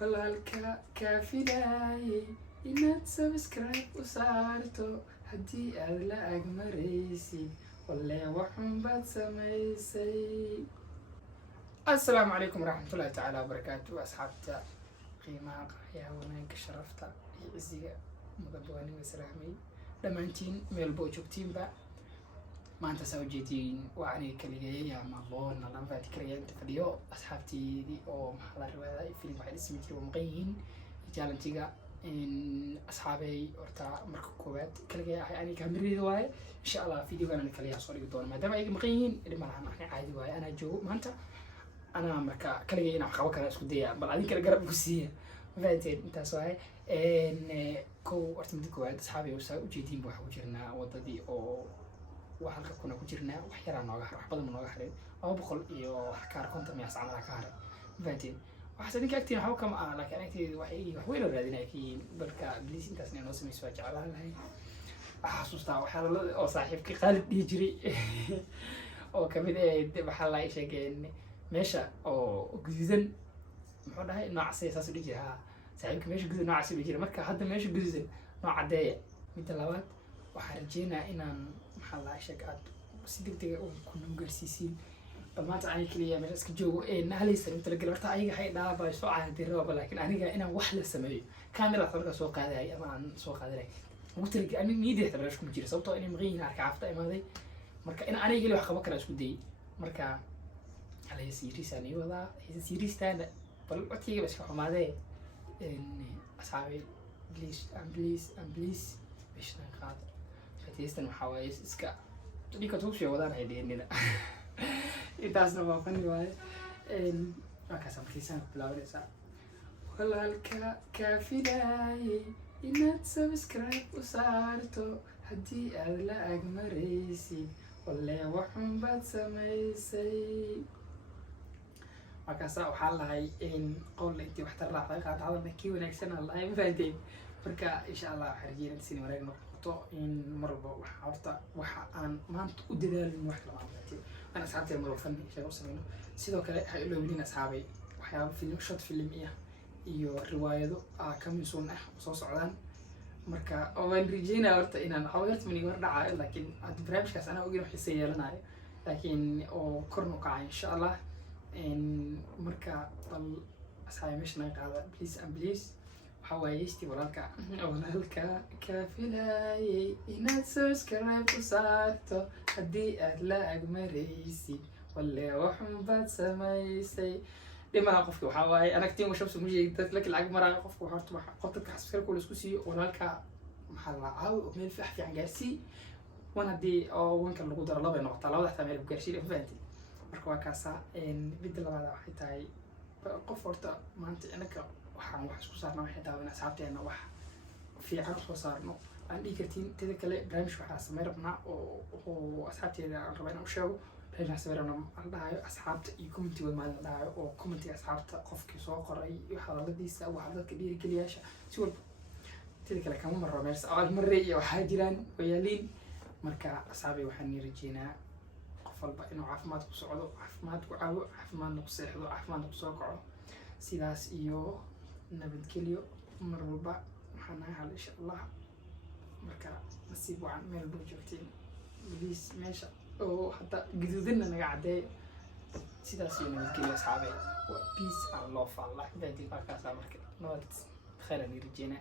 walaalka kaafilaayay inaad subscribe u saarto haddii aad la ag maraysid walle waxun baad samaysay. السلام عليكم ورحمة الله تعالى وبركاته أصحابتا قيمة يا ونانك شرفتا عزيزي مضبواني وسلامي لما انتين ميل بوجوكتين با ما انت سوجيتين وعني كليجي يا مالون نلام فاتي كريان تفليو أصحابتي دي أو محل الرواية فيلم واحد اسمه تيرو مقيين يجالن تيجا إن أصحابي أرتا مركو كوبات كليجي يعني كاميري رواية إن شاء الله فيديو كان كليها صوري دون ما دام أي مقيين اللي ما راح عادي واي أنا جو ما انت أنا مركا كليجي أنا خاوك أنا اسكت ديا بل عادي كلا قرب بسيه فاتين أنت سواي إن كو أرتمدي كواد أصحابي وجيدين بوح وجرنا وضدي أو وحلقة كنا وجرنا وحيرا نوجح رح بدل من نوجح أو بقول إيو حكار كنت مياس عمل كاره فاتين وحسن كأكتين حاول كم لكن أكتين وحوي الرادين أكيد بركا بليس أنت سنين نص مسواج على هاي أحسوس تاو حال أو صاحبك خالد يجري أو كمية بحال أي شيء كأن meesha oo gududan muxuu dhahay nooc saas u dhigay saaxiibka meesha gududan nooc saas u dhigay marka hadda meesha gududan nooc cadeeya mid labaad waxaan rajeynayaa inaan maxaa la sheegay si degdeg ah ku nugarsiisiin bal maanta aan kaliya meesha iska joogo naaleysan inta la galo horta ayaga hay dhaabay soo caadi rooba laakiin aniga inaan wax la sameeyo kaamira marka soo qaaday ama aan soo qaaday ugu tiriga aniga niidii xitaa meesha ku jira sababtoo inay maqayn arka afta imaaday marka in aniga wax qaban kara isku day marka على سيريس أنا ولا هي سيريس تانا بل أتيجي بس كحمادة إن أصحابي بليز مش نقاد فتيستن محاويس إسكا تدي كتوب شيء وضعنا هدينا إنت أصلا ما فني واي إن أكاسم كيسان بلاول إسا ولا كافيلاي إن سبسكرايب وصارتو هدي أغلى أجمريسي ولا وحن بات سميسي markaasa waxaa lahay in qowl intii wax tar raacday qaad hadalna kii wanaagsan allahay ma fahanteen marka insha Allah waxaan rajeynaa in wanaag noqoto in marba waxa horta waxa aan maanta u dadaalin wax la maamulay ana asxaabtay mar fan sheego sameeyno sidoo kale waxay ilo wadiin asxaabay waxyaabo film short film iyo riwaayado ka miisoon soo socdaan marka waan rajeynaa horta inaan xawaalta mani war dhacay laakiin aad barnaamijkaas ana ogeyn wax yeelanayo laakiin oo korno ka insha Allah إن مركا طل أصحابي مش نقاعد بليز حوايستي ولالك كافلاي إن سبسكرايب وصارتو هدي أدلا أجمريسي ولا وحن بات سمايسي لما أقفك وحواي أنا كتير مش بس مجي تطلق الأجمر أقفك وحرت قطك حسكر كل سكوسي ولالك محل عاو ومن في عن جالسي وأنا دي أو وين كان القدر الله بينقطع الله ده تعمل بقرشي فانتي marka waa kaasa mid labaad waxay tahay qof horta maanta inaka waxaan wax isku saarnaa waxay tahay in asxaabteena wax fiican soo saarno aan dhigi kartiin tada kale barnaamij waxaa sameyn rabnaa oo asxaabteena aan rabaa inaan u sheego barnaamij sameyn rabnaa aan dhahayo asxaabta iyo commentiga maalin dhahayo oo commentiga asxaabta qofkii soo qoray iyo hadaladiisa waxa dadka dhiirigeliyaasha si walba tada kale kama marro meesha aad marray iyo waxaa jiraan wayaaliin marka asxaabay waxaan rajeynaa falba inuu caafimaad ku socdo caafimaad ku caawo caafimaad ku seexdo caafimaad ku soo kaco sidaas iyo nabadgelyo mar walba waxaan nahay insha Allah marka nasiib wacan meel buu joogtiin please meesha oo hada guduudana naga cadeey sidaas iyo nabadgelyo asxaabay peace and love Allah dadii markaas marka nabad khayran irjina